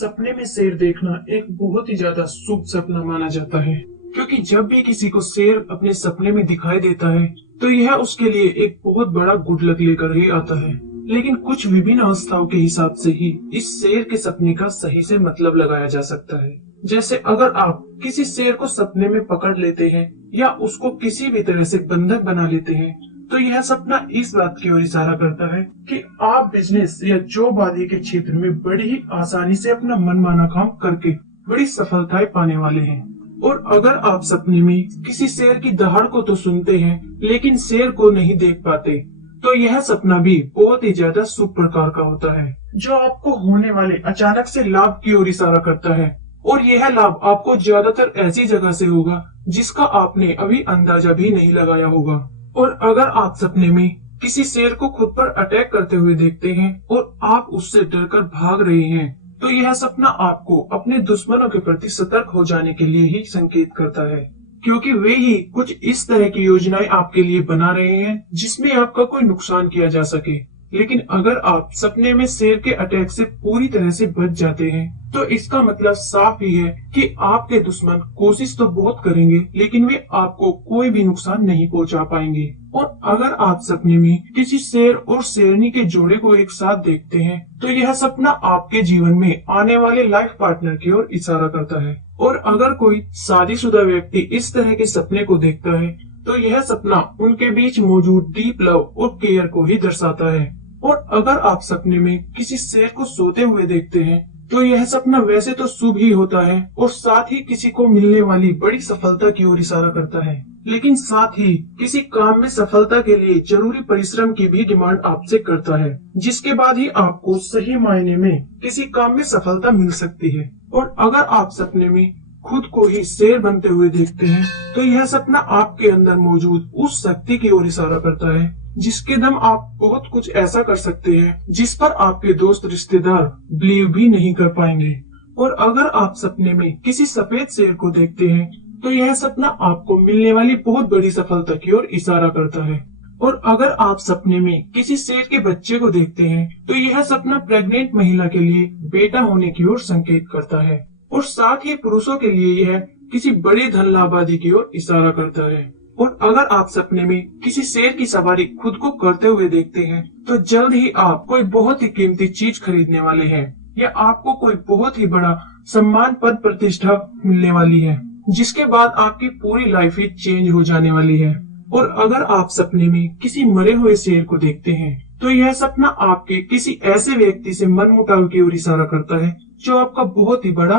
सपने में शेर देखना एक बहुत ही ज्यादा शुभ सपना माना जाता है, क्योंकि जब भी किसी को शेर अपने सपने में दिखाई देता है तो यह उसके लिए एक बहुत बड़ा गुड लक लेकर ही आता है। लेकिन कुछ विभिन्न अवस्थाओं के हिसाब से ही इस शेर के सपने का सही से मतलब लगाया जा सकता है। जैसे अगर आप किसी शेर को सपने में पकड़ लेते हैं या उसको किसी भी तरह से बंधक बना लेते हैं, तो यह सपना इस बात की ओर इशारा करता है कि आप बिजनेस या जॉब आदि के क्षेत्र में बड़ी ही आसानी से अपना मनमाना काम करके बड़ी सफलताएं पाने वाले हैं। और अगर आप सपने में किसी शेर की दहाड़ को तो सुनते हैं लेकिन शेर को नहीं देख पाते, तो यह सपना भी बहुत ही ज्यादा शुभ प्रकार का होता है, जो आपको होने वाले अचानक से लाभ की ओर इशारा करता है। और यह लाभ आपको ज्यादातर ऐसी जगह से होगा जिसका आपने अभी अंदाजा भी नहीं लगाया होगा। और अगर आप सपने में किसी शेर को खुद पर अटैक करते हुए देखते हैं और आप उससे डरकर भाग रहे हैं, तो यह सपना आपको अपने दुश्मनों के प्रति सतर्क हो जाने के लिए ही संकेत करता है, क्योंकि वे ही कुछ इस तरह की योजनाएं आपके लिए बना रहे हैं जिसमें आपका कोई नुकसान किया जा सके। लेकिन अगर आप सपने में शेर के अटैक से पूरी तरह से बच जाते हैं, तो इसका मतलब साफ ही है कि आपके दुश्मन कोशिश तो बहुत करेंगे लेकिन वे आपको कोई भी नुकसान नहीं पहुंचा पाएंगे। और अगर आप सपने में किसी शेर और शेरनी के जोड़े को एक साथ देखते हैं, तो यह सपना आपके जीवन में आने वाले लाइफ पार्टनर की ओर इशारा करता है। और अगर कोई शादीशुदा व्यक्ति इस तरह के सपने को देखता है, तो यह सपना उनके बीच मौजूद डीप लव और केयर को ही दर्शाता है। और अगर आप सपने में किसी शेर को सोते हुए देखते हैं, तो यह सपना वैसे तो शुभ ही होता है और साथ ही किसी को मिलने वाली बड़ी सफलता की ओर इशारा करता है, लेकिन साथ ही किसी काम में सफलता के लिए जरूरी परिश्रम की भी डिमांड आपसे करता है, जिसके बाद ही आपको सही मायने में किसी काम में सफलता मिल सकती है। और अगर आप सपने में खुद को ही शेर बनते हुए देखते हैं, तो यह सपना आपके अंदर मौजूद उस शक्ति की ओर इशारा करता है जिसके दम आप बहुत कुछ ऐसा कर सकते हैं जिस पर आपके दोस्त रिश्तेदार बिलीव भी नहीं कर पाएंगे। और अगर आप सपने में किसी सफेद शेर को देखते हैं, तो यह सपना आपको मिलने वाली बहुत बड़ी सफलता की ओर इशारा करता है। और अगर आप सपने में किसी शेर के बच्चे को देखते हैं, तो यह सपना प्रेग्नेंट महिला के लिए बेटा होने की ओर संकेत करता है। और साथ ही पुरुषों के लिए यह किसी बड़े धन लाभ आदि की ओर इशारा करता है। और अगर आप सपने में किसी शेर की सवारी खुद को करते हुए देखते हैं, तो जल्द ही आप कोई बहुत ही कीमती चीज खरीदने वाले हैं या आपको कोई बहुत ही बड़ा सम्मान पद प्रतिष्ठा मिलने वाली है, जिसके बाद आपकी पूरी लाइफ ही चेंज हो जाने वाली है। और अगर आप सपने में किसी मरे हुए शेर को देखते हैं, तो यह सपना आपके किसी ऐसे व्यक्ति से मनमुटाव की ओर इशारा करता है जो आपका बहुत ही बड़ा